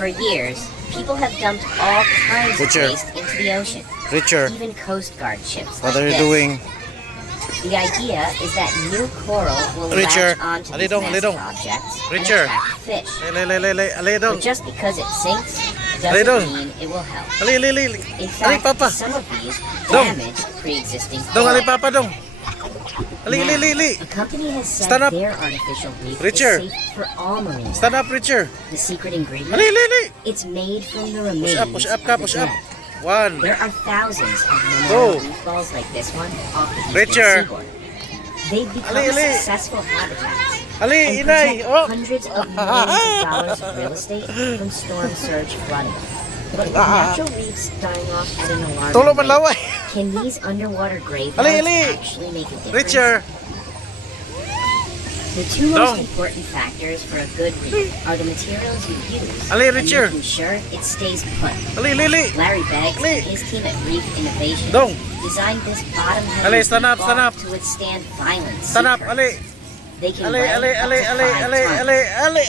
For years, people have dumped all kinds of waste into the ocean. Even Coast Guard ships like What are you this. doing? The idea is that new coral will latch onto these massive objects and attract fish. But just because it sinks doesn't mean it will help. In fact, some of these damage pre-existing coral. Now, a company has said their artificial reef is safe for all marine life. Stand up, Richard. The secret ingredient? It's made from the remains of the dead. One. There are thousands of memorial reef balls like this one off the eastern seaboard. They've become successful habitats and protect hundreds of millions of dollars of real estate from storm surge flooding. But with natural reefs dying off at an alarming rate, can these underwater graveyards actually make a difference? The two most important factors for a good reef are the materials you use and making sure it stays put. Larry Beggs and his team at Reef Innovations designed this bottom-heavy ball to withstand violent sea currents. They can weigh up to 5 tons.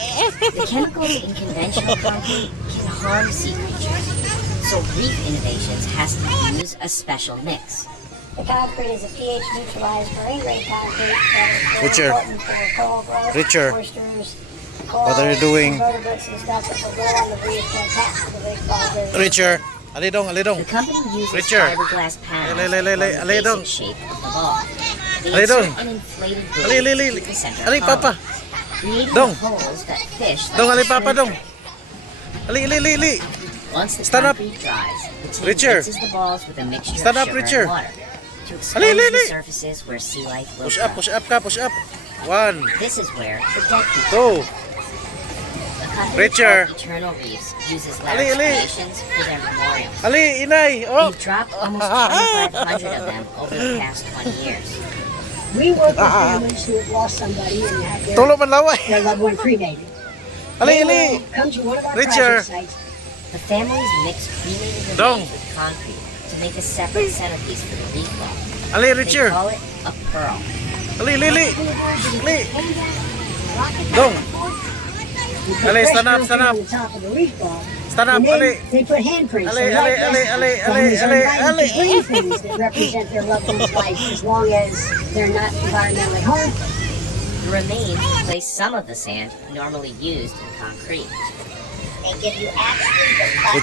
The chemicals in conventional concrete can harm sea creatures, so Reef Innovations has to use a special mix. The concrete is a pH neutralized marine grade concrete that is very important for coral growth, oysters, What are you doing? invertebrates and stuff that will go on the reef and attach to the big ball. The company uses fiberglass panels for the basic shape of the ball. They insert an inflated blade to the center column, creating holes that fish like shrimp. Once the concrete dries, the team mixes the balls with a mixture of sugar and water to expose the surfaces where sea life will grow. Push up. One. This is where the dead people. The company called Eternal Reefs uses Larry's creations for their memorials. They've dropped almost 2,500 of them over the past 20 years. We work with families who have lost somebody and have their loved one cremated. They will come to one of our project sites. The families mix cremated remains with concrete to make a separate centerpiece for the reef ball. They call it a pearl. Stand up. On the top of the reef ball. And then they put handprints. Families are invited to bring things that represent their loved one's life as long as they're not environmentally harmful. The remains replace some of the sand normally used in concrete. They give you actually the bucket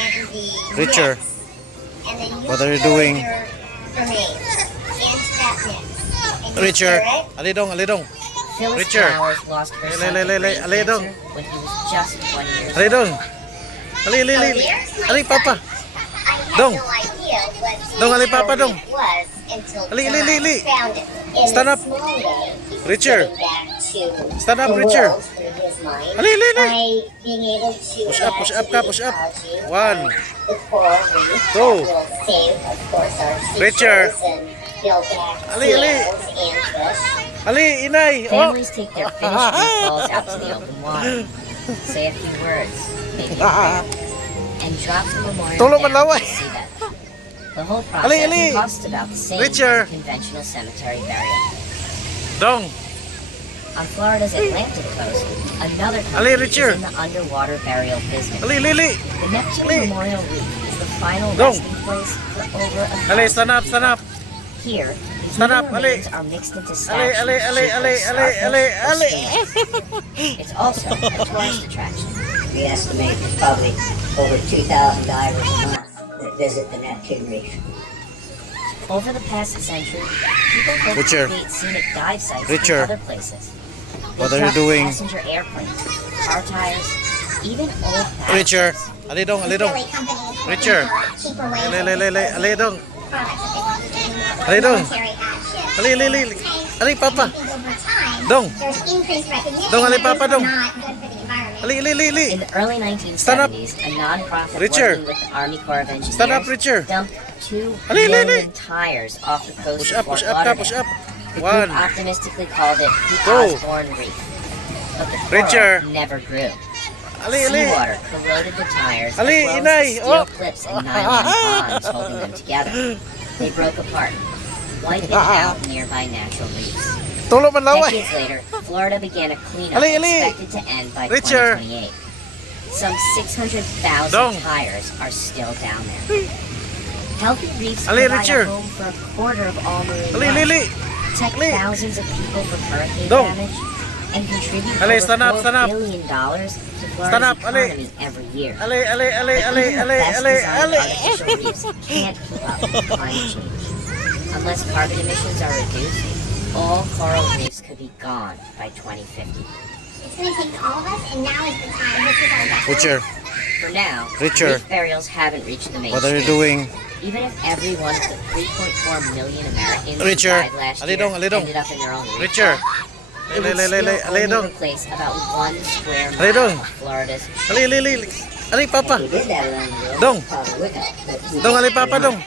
and the Richard. mix. And then you What are you pour doing? your remains into that mix. And you Richard. stir it. Phyllis Flowers lost her son to brain cancer when he was just 1 year old. I have no idea what it was until John found it. In Stand a up. small way, he was Richard. getting back to Stand up, the Richard. world through his mind by being able to Push up. ecology One. the coral reef that will save, of course, our Richard. seashores and build back Ali. snails and fish. Families take their finished reef balls out to the open water, say a few words, maybe a prayer, and drop the memorial down to the seabed. The whole process costs about the same as a conventional cemetery burial. On Florida's Atlantic coast, another company is in the underwater burial business. The Neptune Memorial Reef is the final resting place for over 1,000 people. Here, these remains are mixed into statues It's also a tourist attraction. We estimate there's probably over 2,000 divers a month that visit the Neptune Reef. Over the past century, people hope to create scenic dive sites in other places. They What are you doing? Passenger airplanes, car tires, even old battleships. Really companies Richard. cheaper ways of products that military actions. There's increased recognition that it's not good for the environment. In the early 1970s, a non-profit working with the Army Corps of Engineers dumped 2 million tires off the coast of Fort Lauderdale. The group optimistically called it the Osborne Reef. But the coral never grew. Seawater corroded the tires as well as the steel clips and nylon bonds holding them together. They broke apart, wiping out nearby natural reefs. Decades later, Florida began a cleanup expected to end by 2028. Some 600,000 Dong. tires are still down there. Healthy reefs Ali, provide Richard. a home for a quarter of all marine Ali, life, Ali. protect Ali. thousands of people from hurricane Dong. damage, and contribute Ali, over stand up, $4 stand up. billion to Stand up, Florida's Ali. economy every year. Ali, ali, ali, But ali, even the ali, best ali, designed ali. artificial reefs can't keep up with climate change. Unless carbon emissions are reduced, all coral reefs could be gone by 2050. It's going to take all of us, and now is the time. This is our best. Richard, For now, Richard. reef burials haven't reached the mainstream. what are you doing? Even if every one of the 3.4 million Americans who Richard, died last ali year dong, ali dong. ended up in their own reef Richard. farm, it would Ali, ali, ali, still ali only dong. replace about 1 square Ali dong. mile of Florida's Ali, ali, ali. Ali, papa. If we did that around the world, Dong. it probably would help. But we Dong, ali, don't. papa, dong.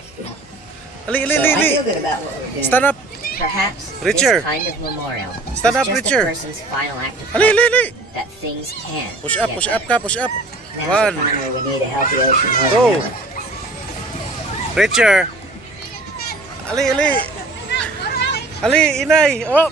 Ali, ali, So ali, I ali. feel good about what we're doing. Stand up. Perhaps Richard. this kind of memorial Stand is up, just Richard. a person's final act of Ali, hope ali, ali. that things can Push up, get push up better. ka, push up. Now's the One. time where we need a healthy ocean more Go. than ever. Richard. Ali, ali. Ali, inay. Oh.